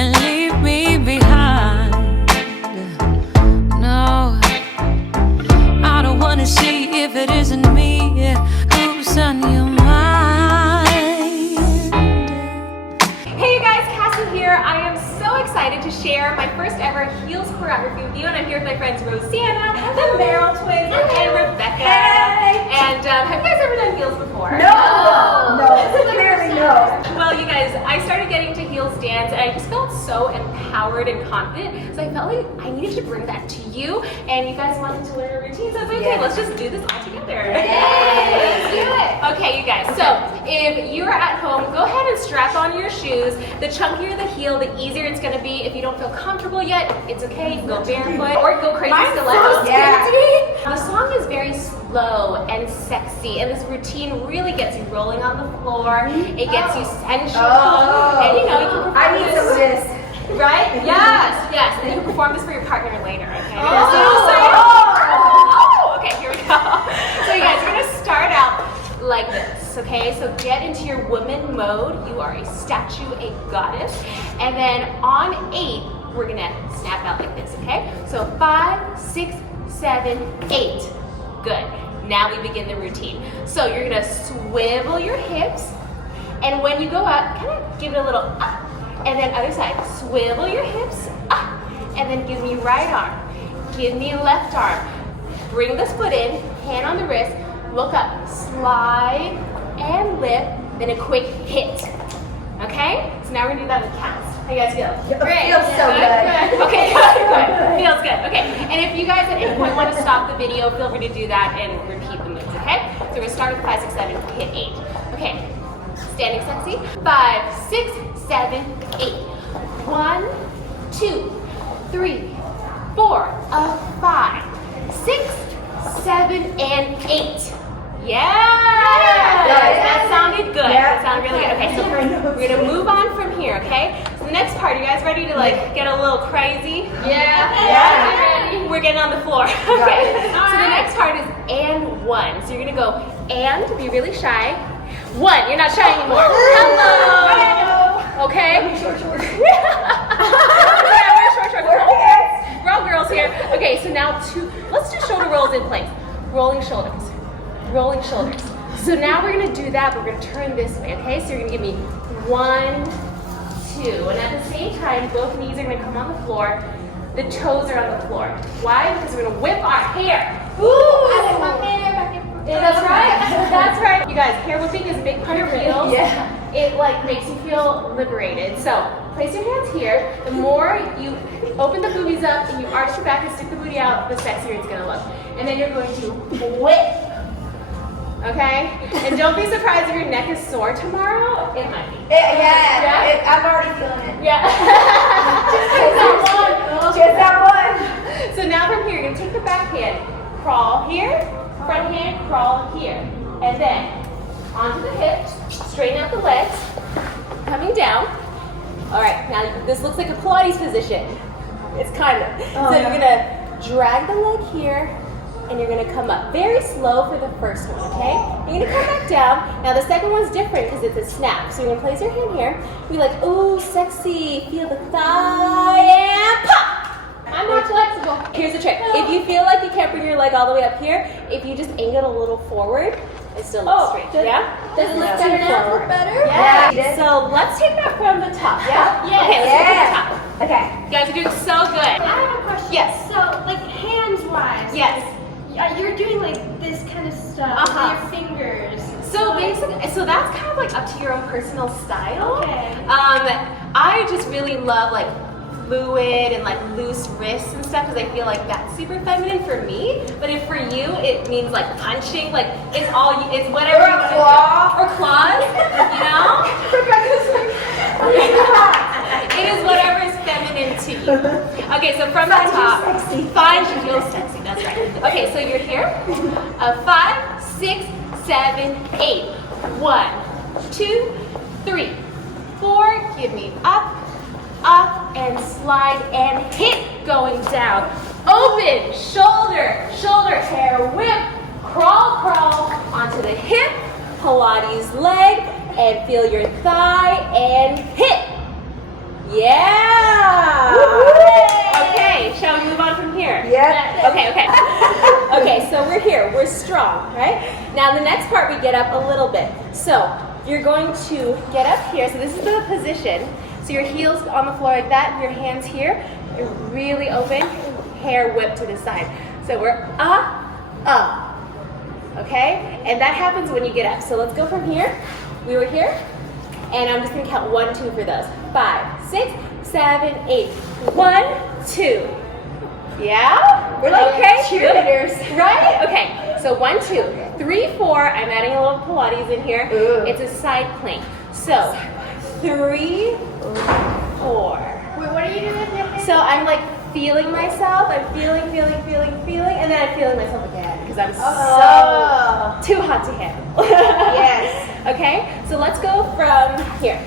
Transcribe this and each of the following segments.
and leave me behind. No, I don't wanna see if it isn't me. Who's on your mind? Hey you guys, Cassie here. I am so excited to share my first ever heels choreography with you, and I'm here with my friends Rosanna, the Merrell twins, and Rebecca. Hey! And have you guys ever done heels before? No, clearly no. Well, you guys, I started getting into heels dance, and I just felt so empowered and confident. So I felt like I needed to bring that to you, and you guys wanted to learn a routine. So I was like, okay, let's just do this all together. Yay! Let's do it. Okay, you guys. So if you're at home, go ahead and strap on your shoes. The chunkier the heel, the easier it's going to be. If you don't feel comfortable yet, it's okay. You can go barefoot or go crazy stilettos. The song is very slow and sexy, and this routine really gets you rolling on the floor. It gets you sensual, and you know you can perform I need some of this. Right? Yes, yes. And you can perform this for your partner later. Okay. Okay, here we go. So you guys, we're gonna start out like this, okay? So get into your woman mode. You are a statue, a goddess. And then on 8, we're gonna snap out like this, okay? So 5, 6, 7, 8. Good. Now we begin the routine. So you're gonna swivel your hips, and when you go up, kind of give it a little up, and then other side. Swivel your hips up, and then give me right arm. Give me left arm. Bring this foot in, hand on the wrist, look up, slide and lift, then a quick hit. Okay? So now we're gonna do that with counts. How you guys feel? Great. Feels so good. Okay, good. Feels good. Okay. And if you guys at any point want to stop the video, feel free to do that and repeat the moves, okay? So we're gonna start with 5, 6, 7, hit 8. Okay. Standing sexy. 5, 6, 7, 8. 1, 2, 3, 4, 5, 6, 7, and 8. Yeah! That sounded good. That sounded really good. Okay, so we're gonna move on from here, okay? So the next part, you guys ready to like get a little crazy? Yeah. We're getting on the floor. Okay. So the next part is and 1. So you're gonna go and, be really shy. 1, you're not shy anymore. Hello. Okay. We're all girls here. Okay, so now 2. Let's do shoulder rolls in place. Rolling shoulders. Rolling shoulders. So now we're gonna do that, but we're gonna turn this way, okay? So you're gonna give me 1, 2, and at the same time, both knees are gonna come on the floor. The toes are on the floor. Why? Because we're gonna whip our hair. Ooh! I like my hair back and forth. That's right. That's right. You guys, hair whipping is a big part of heels. Yeah. It like makes you feel liberated. So place your hands here. The more you open the boobies up and you arch your back and stick the booty out, the sexier it's gonna look. And then you're going to whip. Okay? And don't be surprised if your neck is sore tomorrow. It might be. I'm already feeling it. Yeah. Just that one. So now from here, you're going to take the back hand, crawl here, front hand, crawl here. And then onto the hips, straighten out the legs, coming down. All right, now this looks like a Pilates position. It's kind of. So you're going to drag the leg here, and you're gonna come up very slow for the first one, okay? You're gonna come back down. Now the second one's different because it's a snap. So you're gonna place your hand here. Be like, ooh, sexy. Feel the thigh and pop. I'm not flexible. Here's the trick. If you feel like you can't bring your leg all the way up here, if you just angle it a little forward, it still looks straight. Yeah? Does it look better now? Yeah. So let's take that from the top. Yeah? Yes. Okay, let's take it from the top. Okay. You guys are doing so good. I have a question. Yes. So, like, hands-wise. Yes. You're doing, like, this kind of stuff with your fingers. So basically, so that's kind of like up to your own personal style. Okay. I just really love like fluid and like loose wrists and stuff because I feel like that's super feminine for me. But if for you it means like punching, like it's whatever you want to do. Or claws, you know? It is whatever is feminine to you. Okay, so from the top, find you feel sexy. That's right. Okay, so you're here. 5, 6, 7, 8. 1, 2, 3, 4. Give me up, up, and slide and hit. Going down. Open, shoulder, shoulder, hair whip, crawl, crawl onto the hip, Pilates leg, and feel your thigh and hit. Yeah! Okay, okay. Okay, so we're here. We're strong, right? Now the next part, we get up a little bit. So you're going to get up here. So this is the position. So your heels on the floor like that, your hands here. You're really open, hair whipped to the side. So we're up. Okay? And that happens when you get up. So let's go from here. We were here. And I'm just gonna count 1, 2 for those. 5, 6, 7, 8. 1, 2. Yeah? We're like cheerleaders. Right? Okay. So 1, 2, 3, 4. I'm adding a little Pilates in here. Ooh. It's a side plank. So 3, 4. Wait, what are you doing? So I'm like feeling myself. I'm feeling, and then I'm feeling myself again because I'm so too hot to handle. Yes. Okay, so let's go from here.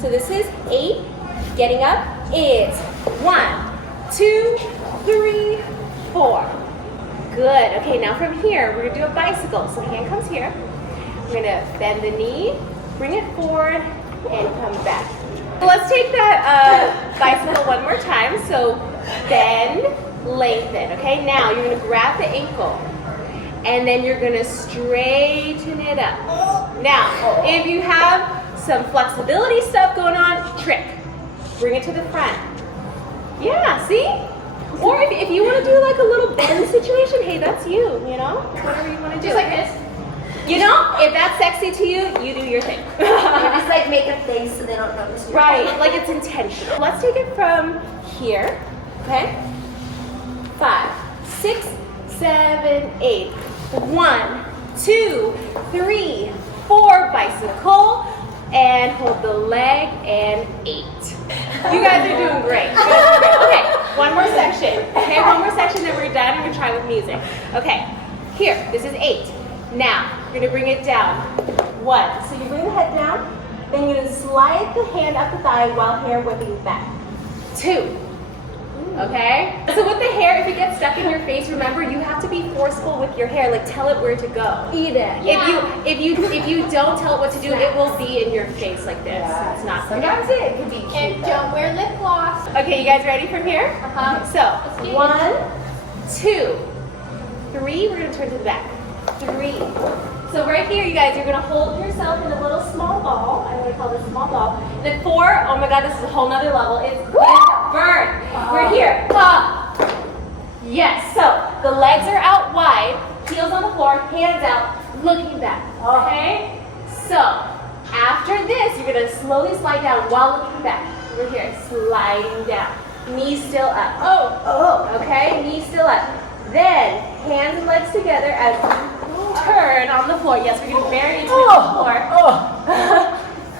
So this is 8. Getting up is 1, 2, 3, 4. Good. Okay, now from here, we're gonna do a bicycle. So hand comes here. We're gonna bend the knee, bring it forward, and come back. So let's take that bicycle one more time. So bend, lengthen. Okay, now you're gonna grab the ankle, and then you're gonna straighten it up. Now, if you have some flexibility stuff going on, trick. Bring it to the front. Yeah, see? Or if you want to do like a little bend situation, hey, that's you know? Whatever you want to do. Just like this? You know, if that's sexy to you, you do your thing. Or just like make a face so they don't notice you. Right, like it's intentional. Let's take it from here, okay? 5, 6, 7, 8. 1, 2, 3, 4, bicycle, and hold the leg, and 8. You guys are doing great. You guys are doing great. Okay, one more section. Okay, one more section, then we're done. We're gonna try with music. Okay, here, this is 8. Now, you're gonna bring it down. 1, so you bring the head down, then you're gonna slide the hand up the thigh while hair whipping back. 2. Okay? So with the hair, if it gets stuck in your face, remember you have to be forceful with your hair. Like tell it where to go. Eat it. Yeah. If you don't tell it what to do, it will be in your face like this. Yeah. It's not. Sometimes it can be cute. And don't wear lip gloss. Okay, you guys ready from here? So Let's do it. 1, 2, 3. We're gonna turn to the back. 3. So right here, you guys, you're gonna hold yourself in a little small ball. I'm gonna call this small ball. Then 4. Oh my God, this is a whole nother level. It's burn. We're here. Up. Yes. So the legs are out wide, heels on the floor, hands out, looking back. Okay. So after this, you're gonna slowly slide down while looking back. We're here, sliding down. Knees still up. Okay. Knees still up. Then hands and legs together as you turn on the floor. Yes, we're gonna bury into the floor.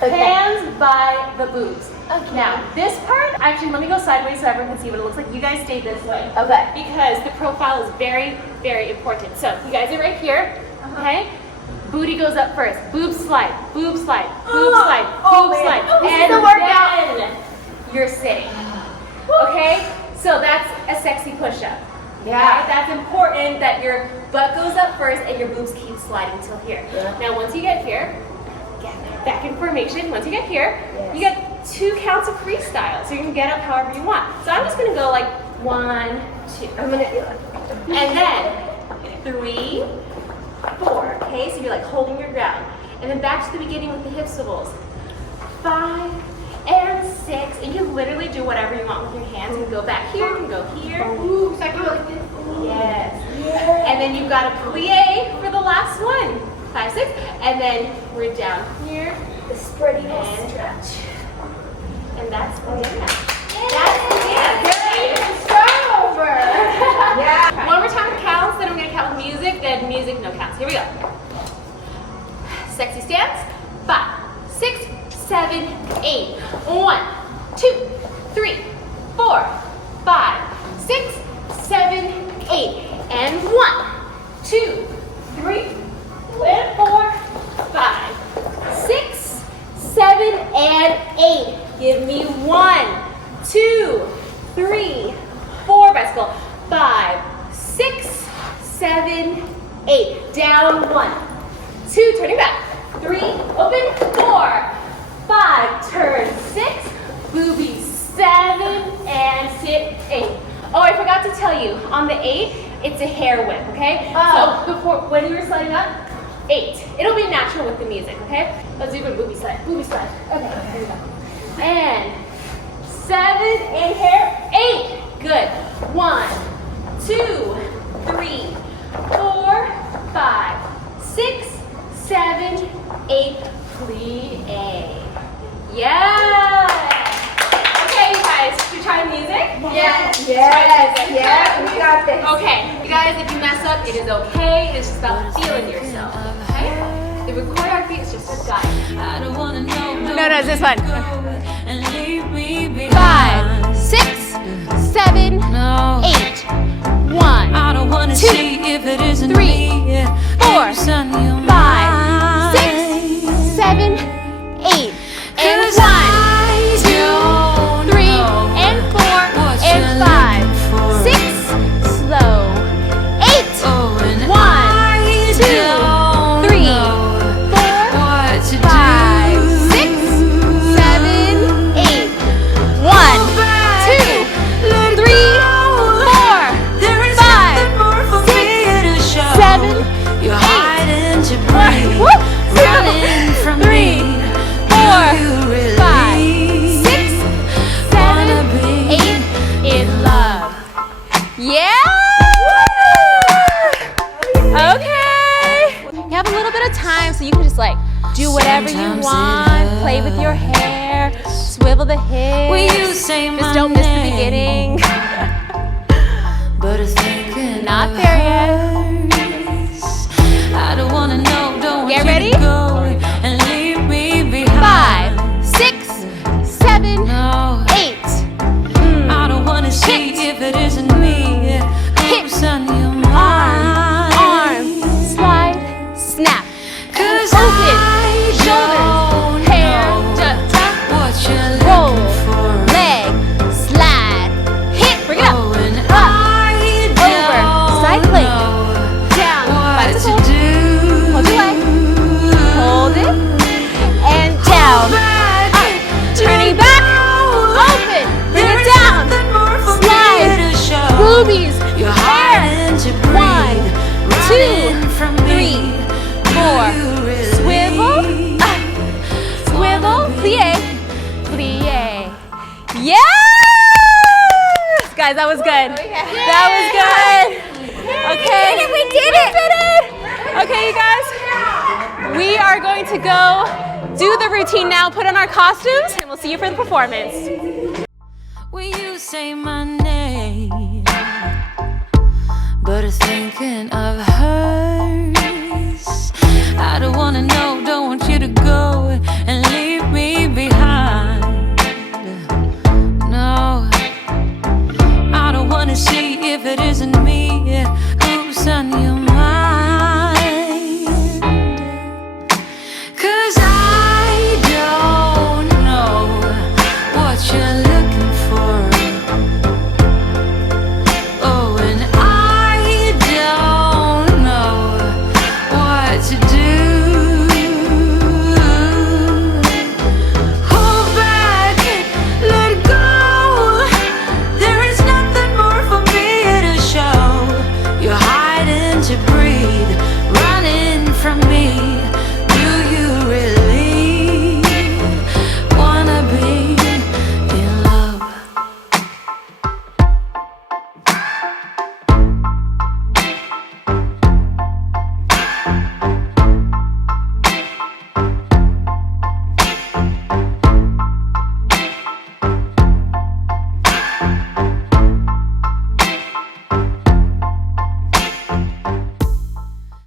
Hands by the boobs. Okay. Now, this part, actually, let me go sideways so everyone can see what it looks like. You guys stay this way. Okay. Because the profile is very, very important. So, you guys are right here, okay? Booty goes up first. Boob slide, boob slide, boob slide, boob slide. And then you're sitting. Okay? So, that's a sexy push-up. Yeah. Okay? That's important that your butt goes up first and your boobs keep sliding till here. Yeah. Now, once you get here, back in formation. Once you get here, Yes. you get 2 counts of freestyle. So you can get up however you want. So I'm just gonna go like 1, 2. I'm gonna do it. And then 3, 4. Okay, so you're like holding your ground. And then back to the beginning with the hip swivels. 5 and 6. And you can literally do whatever you want with your hands. You can go back here, you can go here. Ooh, so I can go like this. Yes. And then you've got a plie for the last one. 5, 6, and then we're down here, The spreading and stretch. and that's the dance. That's the dance. It's over. Yeah. One more time with counts, then I'm gonna count with music, then music, no counts. Here we go. Sexy stance. 5, 6, 7, 8. 1, 2, 3, 4, 5, 6, 7, 8. And 1, 2, 3. And 4, 5, 6, 7, and 8. Give me 1, 2, 3, 4. Bicycle. 5, 6, 7, 8. Down 1, 2. Turning back. 3. Open. 4, 5. Turn. 6. Boobies. 7 and sit. 8. Oh, I forgot to to tell you, on the 8, it's a hair whip, okay? So before, when you were sliding up, 8. It'll be natural with the music, okay? Let's do a booby slide, booby slide. Okay, here we go. And 7, inhale, 8. Good. 1, 2, 3, 4, 5, 6, 7, 8. Plie. Yeah. Okay, you guys, should we try music? Yes. Try Yes. music. Yes. We got this. Okay, you guys, if you mess up, it is okay. It's just about feeling yourself, okay? The choreography is just a guide. I don't wanna know. No, it's this one. And leave me behind. 5, 6, 7, No. 8. 1, I don't wanna 2, see if it isn't 3, me. 4, Oops, on your 5, mind. 6, 7, 8. And 'Cause 1, I 2, don't 3, know and 4, what and you're 5, looking for. 6, slow, 8, Oh, and 1, I 2, don't 3, know 4, what to 5, do. 6, 7, 8. 1, 2, 3, 4, There is 5, nothing more for me to show. 7, You're 8. hiding to breathe, Woo! running from 3, me. 4, You really 5, 6, 7, wanna be 8. In love. Yeah! Okay. You have a little bit of time, so you can just like do whatever you Sometimes it want. Play with your hair, swivel the hips. Will you say my Just don't miss the name? beginning. But a thinking Not of there yet. hers. I don't wanna know, don't want Get you ready? to go and leave me behind. 5, 6, 7, No, 8. I don't wanna see if it isn't me. Who's on your mind? Arm, slide, snap. 'Cause Open, I shoulders, don't hair, know what you're roll, looking for. leg, slide, hit, bring it up, Oh, and up, I over, don't side plank, know down, what to bicycle, do. hold your leg, hold it, and down, up, turning back, open, bring it down, slide, boobies, You're hair, hiding to 1, breathe, 2, running from 3, me. 4, You really swivel, up, swivel, plie, plie. Yes! Guys, that was good. That was good. Okay. We did it. Okay, you guys. We are going to go do the routine now, put on our costumes, and we'll see you for the performance. Will you say my name? But thinking of hers, I don't wanna know